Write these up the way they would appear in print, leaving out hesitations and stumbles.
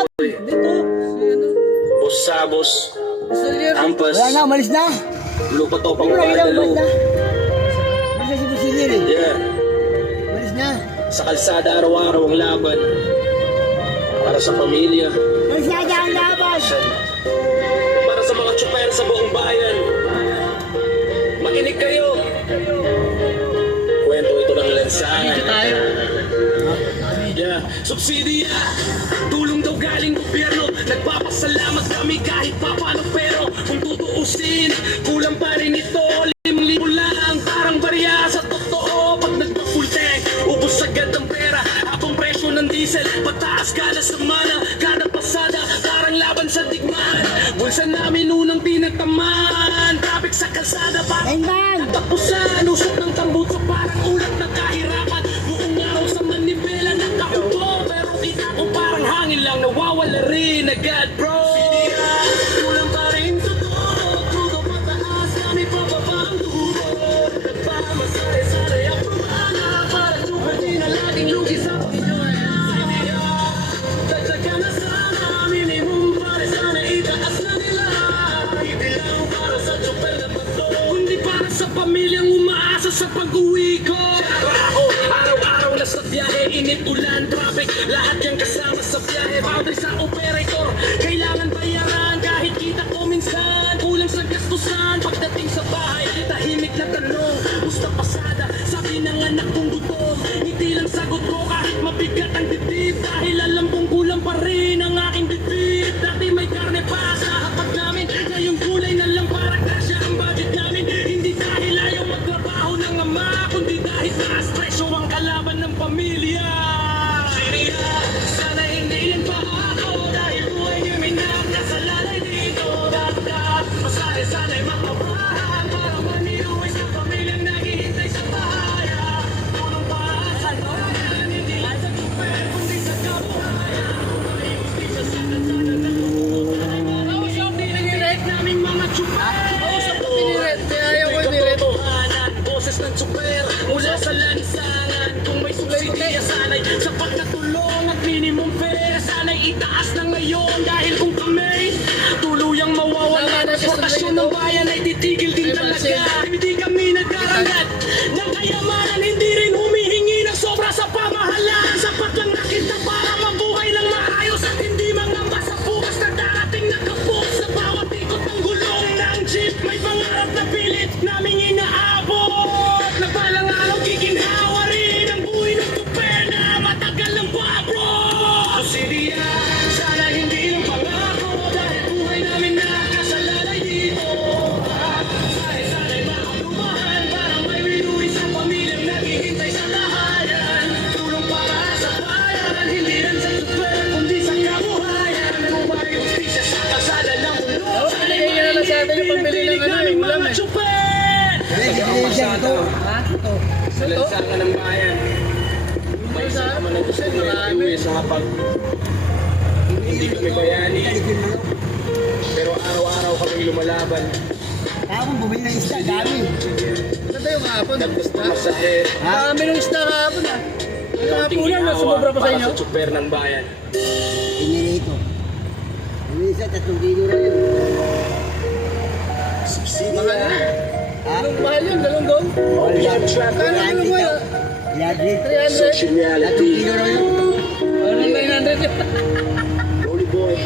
Dito. Boss Sabos, Ampas, Wala na, malis na. lupa to pang Malis na. Guadalupe. Malis na si Busilir eh. Yeah. Malis na. Sa kalsada araw-araw ang laban. Para sa pamilya. Malis na dyan ang laban. Para sa mga tsuper sa buong bayan. Makinig kayo. Kwento ito ng lansangan. Yeah. Subsidiya, tulong daw galing gobyerno. Nagpapasalamat kami kahit papano, pero kung tutuusin, kulang pa rin ito. 5,000 lang, parang barya sa totoo. Pag nagpa-full tank, ubos agad ang pera. Habang presyo ng diesel, pataas kada semana. Kada pasada, parang laban sa digmaan. Bulsa namin unang tinatamaan. Traffic sa kalsada, parang tapusan. Usok ng tambutso, parang ulat ng kahirapan. Buong araw sa manibela, nakaupo. Pero kita ko parang hangin lang, nawawala rin agad, bro. Kulang pa rin totoo. Krudo pataas, kami pababa ang dugo. Nagpapasari-sari ang pumana. Parang super di na laging lugi sa Pinoy. Dagdagan na sana, minimum para sana itaas na nila. Hindi lang para sa super na bato, kundi para sa pamilyang umaasa sa pag-uwi ko. Ako, araw-araw na sa biyahe, init, ulan, traffic, lahat yung kasama sa biyahe. Boundary sa operator, kailangan bayaran kahit kita ko minsan. Kulang sa gastusan, pagdating sa bahay, tahimik na tanong, musta pasada? Sabi ng anak kong gutom, hindi lang sagot ko kahit mabigat ang dibdib. Dahil alam kong kulang pa rin ang aking bibig. Dati may karne pa sa hapag namin, ngayong gulay na lang para kasya ang budget namin. Hindi dahil ayaw magtrabaho ng ama, kundi dahil na-stress ang kalaban ng pamilya. Siriya, sana hindi yan pa ako, dahil buhay niyo minakasalalay dito. Dapat masaya sana'y makabahan, para maniluwi sa pamilyang naghihintay sa bahayan. Tulong para sa bayan, hindi lang sa super, kundi sa kabuhayan. May justisya sa kalsada na tumutunan. Kausap diniret naming mga tsuper. Kausap diniret, kaya ayaw ko diniret. Boses ng tsuper mula sa lansangan. Kung may subsidiya sana'y sapat na tulong at minimum fare sana'y itaas na ngayon. Dahil kung kami tuluyang mawawala, transportasyon ng bayan ay titigil din talaga. Hindi kami nagkarangat ng kayamanan, hindi rin humihingi ng sobra sa pamahalaan. Sapat lang na kita para mabuhay ng maayos at hindi mga masapukas na darating na kapos. Sa bawat ikot ng gulong ng jeep, may pangarap na pilit naming inaabot. Nagbalang araw giginhawa rin ang buhay ng tuper na matagal ng pabro. Subsidiya, sana hindi lang pangako, dahil buhay namin nakasalalay dito. Sana'y makaprubahan, parang may winuwi sa pamilyang naghihintay sa tahanan. Tulong para sa bayan, hindi lang sa tuper, kundi sa kabuhayan. Kung may justisya sa kalsada ng mundo, sana'y maibigay naming mga tuper. Sa lansangan ng bayan, may isama ng gusto na iuwi sa hapag. Hindi kami bayani, pero araw-araw kaming lumalaban. Kaya kung bumili ng isda, dami. Ganda yung hapon. Naggusto masahe, Dami ng isda kahapon ah. Yung hapunan na ginawa sumobra pa sa para inyo. sa tsuper ng bayan. Pinirito. Bumili isa, 3 kilo na yun. Mahal na. Anong mahal yun? Dalawang doon? Online trap, Kano yung mahal? Yadri. 300? social 3 reality, kilo na yun. Ano 900 yun? Rolly Boy,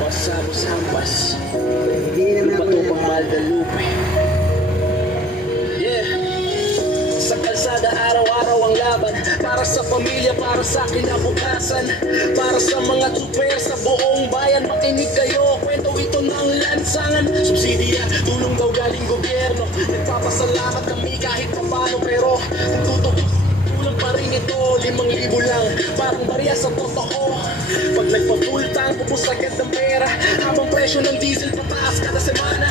Boss Sabos Ampas, Hindi naman ako Bato pang Guadalupe. Yeah, sa kalsada araw-araw ang laban. Para sa pamilya, para sa kinabukasan. Para sa mga tsuper sa buong bayan. Makinig kayo, kwento ito ng lansangan. Subsidiya, tulong daw galing gobyerno. Nagpapasalamat kami kahit papano, pero kung tutukin, kulang pa rin ito. 5,000 lang, parang barya sa totoo. Pag nagpa-full tank, pupus agad ng pera. Habang presyo ng diesel pataas kada semana.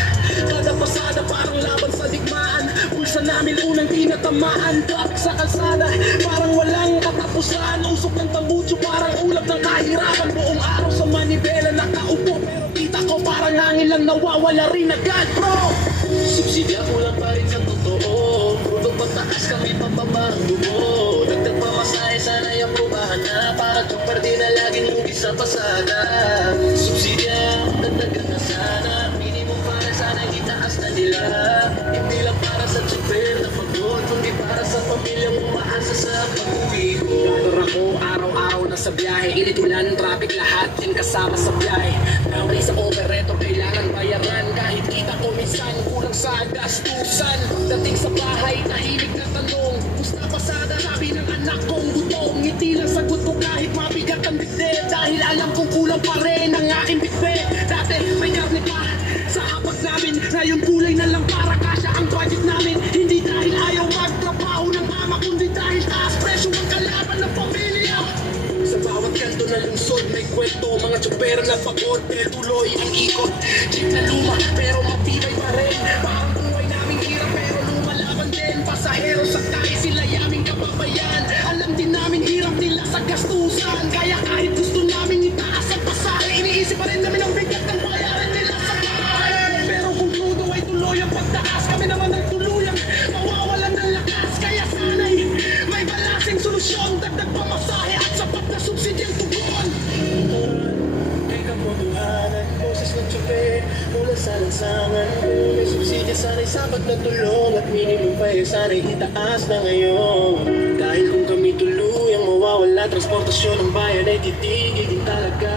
Kada pasada parang laban sa digmaan. Bulsa namin unang tinatamaan. Traffic sa kalsada, parang walang katapusan. Usok ng tambutso, parang ulap ng kahirapan. Buong araw sa manibela nakaupo, pero kita ko parang hangin lang, nawawala rin agad, bro. Subsidiya, kulang pa rin sa totoo. Krudo pataas, kami pababa ang dugo. Dagdag pamasahe, sana yung prubahan na. Para tsuper di na laging lugi sa pasada. Subsidya, dagdagan na sana. Minimum para sana itaas na nila. Hindi lang para sa tsuper na pagod, kundi para sa pamilyang umaasa sa pag-uwi ko. Driver ako, araw-araw na sa biyahe. Init ulan, traffic, lahat yan kasama sa biyahe. Naway sa operator, kailangan bayaran. Kahit kita ko minsan, kulang sa gastusan. Dating sa bahay, tahimik na tanong, gusto pasada, sabi ng anak kong gutom. Ngiti lang sagot ko kahit mabigat ang bigde. Dahil alam kong kulang pa rin ang aking bigde. Dati may karne pa sa hapag namin, ngayon kulay na lang para kasya ang budget namin. Hindi dahil ayaw magtrabaho ng mama, kundi dahil taas presyo ang kalaban ng pamilya. Sa bawat kanto na lungsod may kwento, mga tsupera na pagod pero tuloy ang ikot. Jeep na luma pero matibay pa rin. Parang buhay naming hirap pero lumalaban din. Pasahero sa tayo sila yaming kababayan. Alam din namin hirap nila sa gastusan. Kaya kahit gusto namin itaas ang pasahe, iniisip pa rin namin ang bigat ng bayaran nila sa bahay. Pero kung crudo ay tuloy ang pagtaas, kami naman ang tuluyang mawawalan ng lakas. Kaya sana'y may balaseng solusyon, dagdag pamasahe at sapat na subsidyang tugon. May kaputuhanan, boses ng tsupe mula sa lansangan. May subsidya sana'y sapat na tulong at minimum pa sana'y itaas na ngayon. Dahil kung kami tuluyang mawawala, transportasyon ng bayan ay titigil din talaga.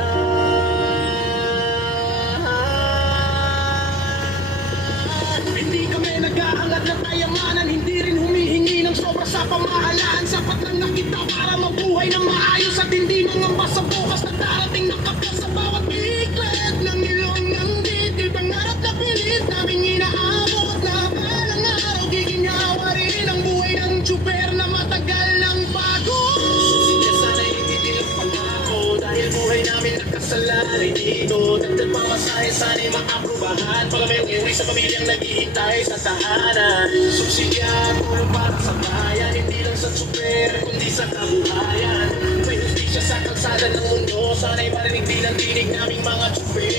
Hindi kami nag-aangat ng kayamanan, hindi rin humihingi ng sobra sa pamahalaan. Sapat lang na kita para mabuhay na maayos at hindi mangamba sa bukas na darating na kapal sa bawat iklat ng ilong ng dibdib. Ang harap na pilit namin inaabot na balang araw giginhawa rin ang buhay ng tsuper na matagal ng bago. Subsidya sana hindi din ang pangako dahil buhay namin nakasalalay dito. Dagdag pamasahe sana'y maaprubahan para may uwi sa pamilyang naghihintay sa tahanan. Subsidya tulong para sa bayan, hindi lang sa tsuper kundi sa kabuhayan. May justisya sa kalsada ng mundo, sana'y marinig din ang tinig naming mga tsuper.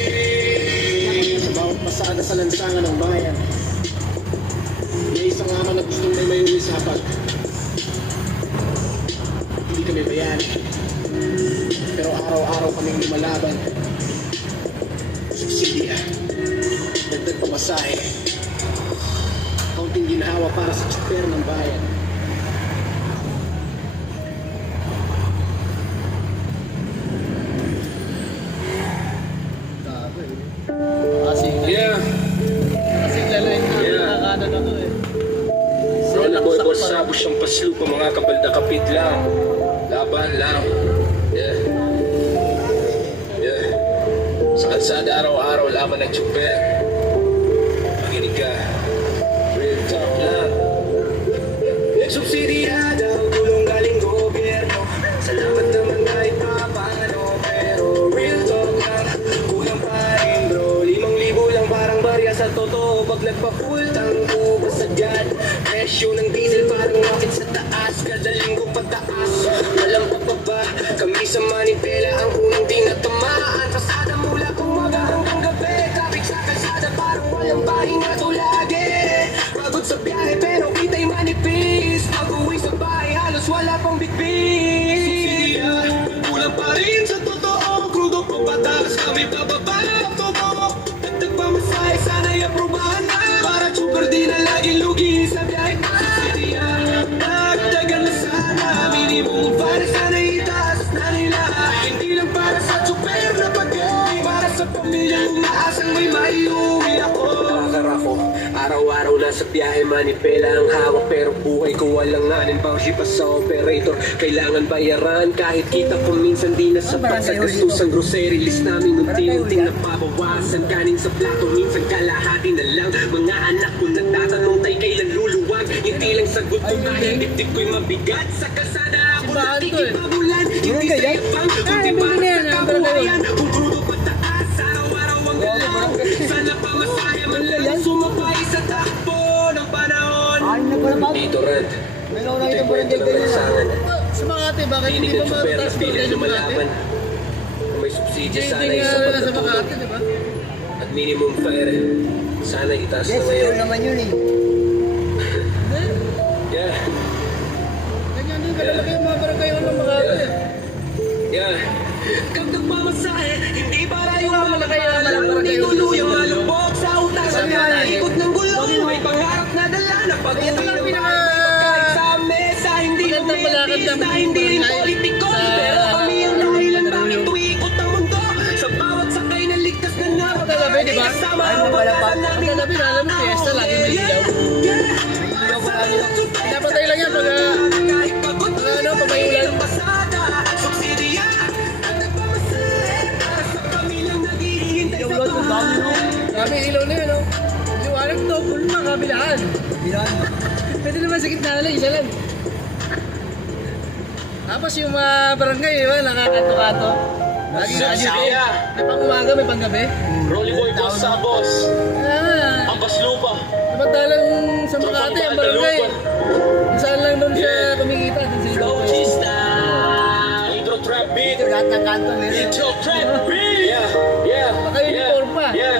Sa bawat pasada sa lansangan ng bayan, may isang ama na gustong may uwi sa hapag. Hindi kami bayani, pero araw-araw kaming lumalaban. Subsidya, dagdag pamasahe, kaunting ginhawa para sa tsuper ng bayan. Kasi, Yeah, kasi lalain na Yeah. nakakano na to eh. Roll boy Sinaksak boss pa. sabo siyang paslupa, mga kabalda kapit lang. Laban lang. Yeah. Yeah. Sa kalsada araw-araw laban ng tsuper. Makinig ka. Real talk lang. Subsidya daw tulong galing gobyerno. Salamat naman kahit paano. Pero real talk lang, kulang pa rin bro. 5,000 lang parang barya sa totoo. Pag nagpa-full tango, basagad. Presyo ng diesel parang rocket sa taas. Kada linggo pataas, walang pababa. Kami sa Manipela ang unang tinatamaan. Pasada mula umaga hanggang gabi. Traffic sa kalsada parang walang pahinga tulagi. Pagod sa biyahe pero kita'y manipis. Pag-uwi sa bahay halos wala pang bitbit. Subsidya, kulang pa rin sa totoo. Crudo pa pataas, kami pababa. Tobo, dagdag pamasahe sana'y aprubahan na. Para tsuper di na laging lugi sa biyahe. Subsidya, dagdagan na sana. Minimum para sana'y itaas na nila. Hindi lang para sa tsuper na pagod, para sa pamilyang umaasang may maiuwi ako. Ako, araw-araw na sa biyahe Manipela ang hawak pero buhay ko walang nganin. Bawsi pa sa operator, kailangan bayaran. Kahit kita ko minsan di na sapat sa gastusan. Grocery list namin unti-unting napabawasan. Kanin sa plato, minsan kalahati na lang. Mga anak ko nagtatanong tay kailan luluwag. Hindi lang sagot ko dahil dibdib ko'y mabigat. Sa kalsada ako nakikipabulan. Hindi sa ibang, kundi para sa kabuhayan. Kung crudo pataas, araw-araw ang galaw. Sana pamasahe man lang sumabay sa takbo ng panahon. Dito Rad, dito'y kwento ng lansangan. Sa Makati, bakit hindi Tinig ba ng tsuper na ma-transport pilit kayo sa Makati? lumalaban. Kung may subsidya sana Hindi ay nga sapat wala na sa tulong. Makati, di ba? At minimum fare, sana itaas na Yes, ngayon. yun naman yun eh. Hindi. Yeah, Ganyan din, kalalaki yung mga barangay ng Makati. yeah. Kag nagmamasahe, hindi para yung Wala, malaki yan, malaki Hindi yung tuluyang sisiyo. malubog sa utak. Sa Sabi nga eh. ikot ng gulong, may pangarap na dala na pag-uwi Ito lang ng pinaka- bahay, may pagkain sa mesa. Hindi Magandang kami malakad artista, ng hindi rin barangay politikos, sa- pero kami ang dahilan Mandaluyong. bakit tuikot ang mundo. Sa bawat sakay na ligtas na Pagkagabi, di ba? kasama Ay, ang wala pa. pagkasan namin Pagkagabi, alam mo, fiesta, lagi may ilaw. Ilaw pa lang yun. Pinapatay lang yan pag ano, pag may ulan. Yung lot, ang dami no. Dami ilaw na yun, no? Liwanag to, full na kabilaan. Yan. Pwede naman sa gitna lang, isa lang. Tapos yung mga barangay, di ba, nakakato-kato. Lagi na Saya. kasi. May pang umaga, may pang gabi. Rolly Boy Boss sa boss, Kaya nga, ang baslupa. samantalang sa Makati, ang barangay. Kung saan lang doon siya kumikita, doon sila. Gotista, Hydro Trap Beat, Ito lahat ng kanto meron. Hydro Trap Beat. Yeah. Naka-uniform pa. Yeah.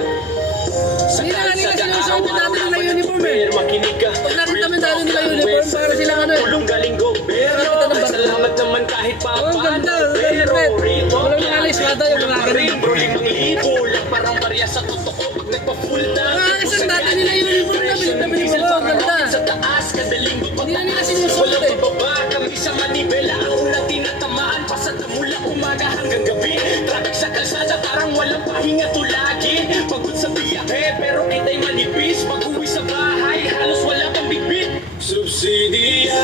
Hindi na nga nila sinusuot dati nila uniform eh. Makinig ka. Pag nakita mo dati nila uniform, para silang ano eh. Tulong galing gobyerno. Nakita ng barko. Salamat naman kahit pa Oh, ang ganda, ang pero ganda. rito Walang alis, mata yung mga ganun. Bro, 5,000 lang parang parya sa totoo pag nagpa-full tank. Ah, isang dati nila uniform na binibili mo. Ang ganda. Sa taas, kada linggo Hindi na nila sinusuot walang eh. bababa kami sa Manibela. Ang unang tinatamaan pasata mula umaga hanggang gabi. Traffic sa kalsada parang walang pahinga to lagi. Pagod sa biyahe pero kita'y manipis. Pag uwi sa bahay halos wala kang bitbit. Subsidiya,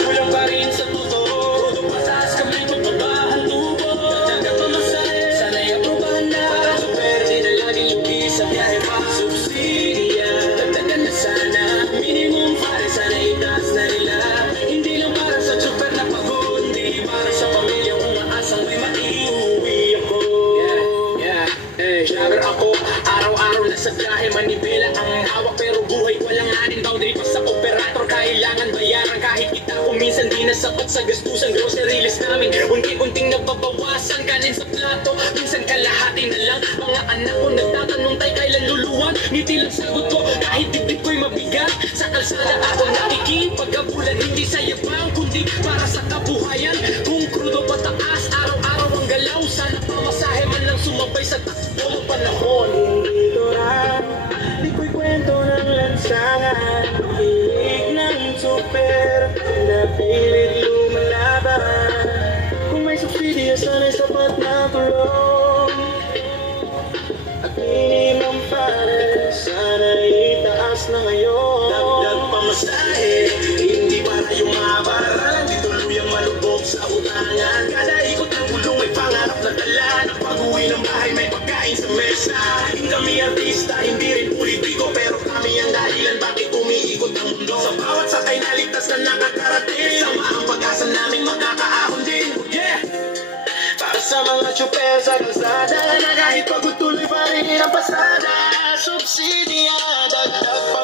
kulang pa rin sa totoo. Todo pataas kami pagbabahan tubo. Dadag pamasahe, sana'y aprobahan na. Parang super, di na laging lugi sa biyahe pa. Subsidiya, dagdagan na sana. Minimum pare, sana itaas na nila. Hindi lang para sa super na pagod, hindi para sa pamilyang umaasang may maiuwi ako. Jogger ako, araw-araw na sa biyahe Manibela ang hawak pero buhay walang anin boundary pa sa operator kailangan bayaran kahit kita ko minsan di na sapat sa gastusan grocery list namin unti-unting nababawasan kanin sa plato minsan kalahati na lang mga anak ko nagtatanong tay kailan luluwan ngiti lang sagot ko kahit dibdib ko'y mabigat sa kalsada ako nakikipagkabulan hindi sa yabang kundi para sa kabuhayan kung krudo pataas araw-araw ang galaw sana pamasahe man lang sumabay sa takbo ng panahon dito lang di ko'y kwento ng lansangan hilig ng super na pilit lumalaban kung may subsidiya sana'y sapat na tulong at minimum pare sana itaas na ngayon dagdag pamasahe hindi para yung mabaral di tuluyang malubog sa utangan kada ikot ng gulong may pangarap na dala na pag-uwi ng bahay may pagkain sa mesa hindi kami artista hindi rin politiko pero kami ang dahilan bakit umiikot ang mundo sa bawat sakay na ligtas na nakakarating sama ang pag-asa namin makakaahon din yeah para sa mga tsuper sa kalsada na kahit pagod tuloy pa rin ang pasada subsidiya dagdag pa